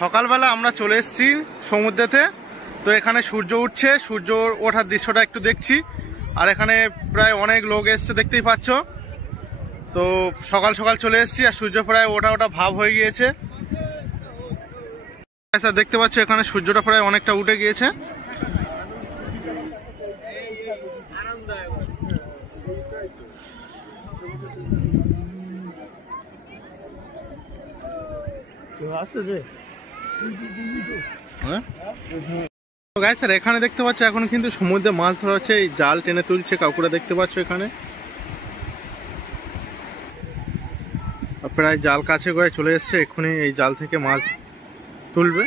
সকালবেলা আমরা চলে এসেছি সমুদ্রেতে। তো এখানে সূর্য উঠছে, সূর্য ওঠার দৃশ্যটা একটু দেখছি। আর এখানে প্রায় অনেক লোক এসছে, দেখতেই পাচ্ছ। তো সকাল সকাল চলে এসেছি আর সূর্য প্রায় ওটা ভাব হয়ে গিয়েছে। দেখতে পাচ্ছ এখানে সূর্যটা প্রায় অনেকটা উঠে গিয়েছে। স্যার এখানে দেখতে পাচ্ছ এখন কিন্তু সমুদ্রে মাছ ধরা হচ্ছে, এই জাল টেনে তুলছে কাকুরা, দেখতে পাচ্ছ এখানে প্রায় জাল কাছে করে চলে এসছে, এক্ষুনি এই জাল থেকে মাছ তুলবে।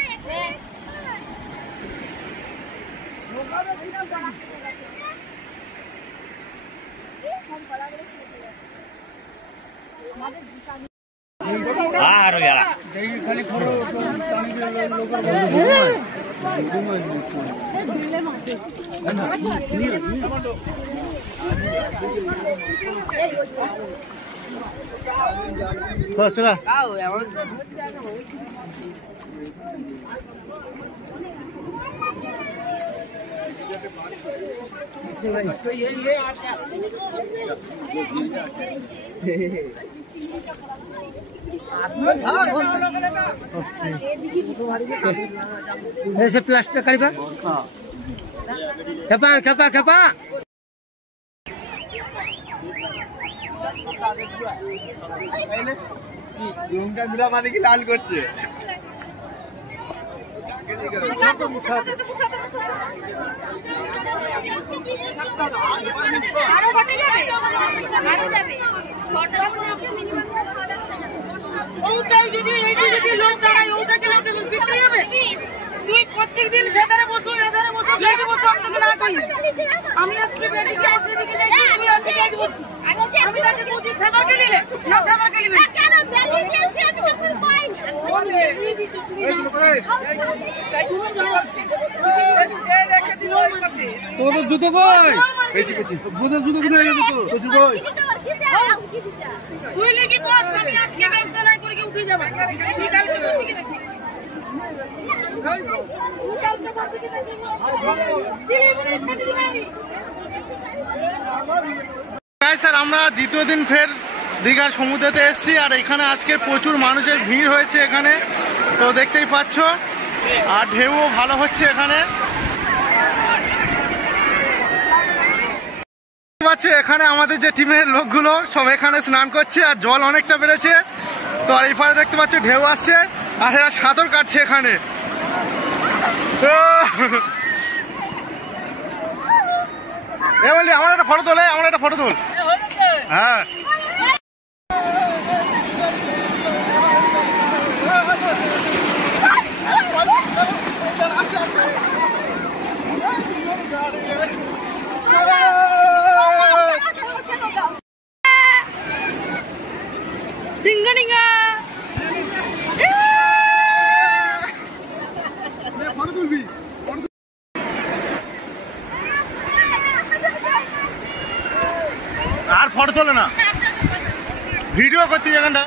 চলা ऐसे प्लास्टिक करीबा खपा खपा खपा লঙ্কা গুলা মানে কি লাল করছে। তুই প্রত্যেকদিন সেধারে বসো এধারে বসো গেটে বসো আপনাকে না কই আমি আজকে বেটিকে এসে দিকে যাই তুই আজকে গেট বসো আমি তাকে বলছি সেধার কে নিলে না সেধার কে নিবে কেন বেলি দিয়েছি আমি যখন পাই না এই দিছো তুমি না তাই তুমি যাও এই রেখে দিল ওই পাশে তোদের জুতো কই বেশি বেশি তোদের জুতো কোথায় গেল তো তো কই তুই লাগি বস আমি আজকে ব্যবসা নাই করে কি উঠে যাব কালকে বসি কি দেখি স্যার আমরা দ্বিতীয় দিন ফের দীঘার সমুদ্রেতে এসেছি আর এখানে আজকে প্রচুর মানুষের ভিড় হয়েছে এখানে, তো দেখতেই পাচ্ছ। আর ঢেউও ভালো হচ্ছে এখানে, এখানে আমাদের যে টিমের লোকগুলো সব এখানে স্নান করছে আর জল অনেকটা বেড়েছে। তো আর এই পারে দেখতে পাচ্ছ ঢেউ আসছে আর এরা সাঁতার কাটছে এখানে। এ বলি আমার একটা ফটো তোলে, আমার একটা ফটো তোল। হ্যাঁ ডিঙ্গা ডিঙ্গা আর ফটো তোলে না, ভিডিও করতে জায়গাটা।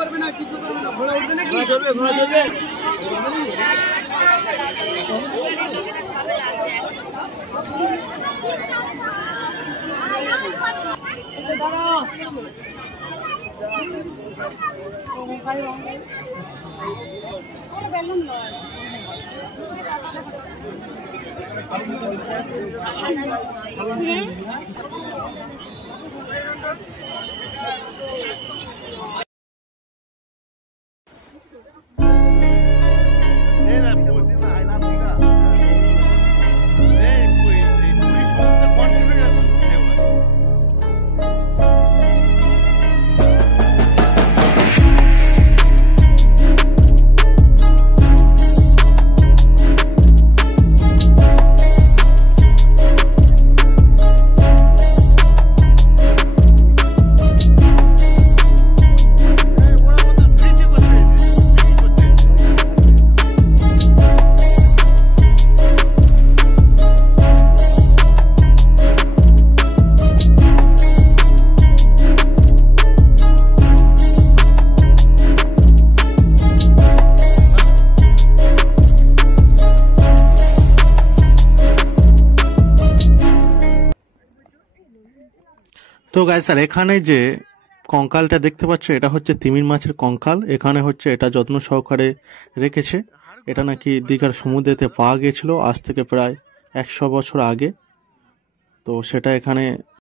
করবে না, কিছু করবে না, ঘোড়া উঠবে নাকি? চলবে, ঘোড়া চলবে। তো গাইস স্যার এখানে যে কঙ্কালটা দেখতে পাচ্ছ এটা হচ্ছে তিমির মাছের কঙ্কাল। এখানে হচ্ছে এটা যত্ন সহকারে রেখেছে। এটা নাকি দীঘার সমুদ্রেতে পাওয়া গিয়েছিল আজ থেকে প্রায় 100 বছর আগে। তো সেটা এখানে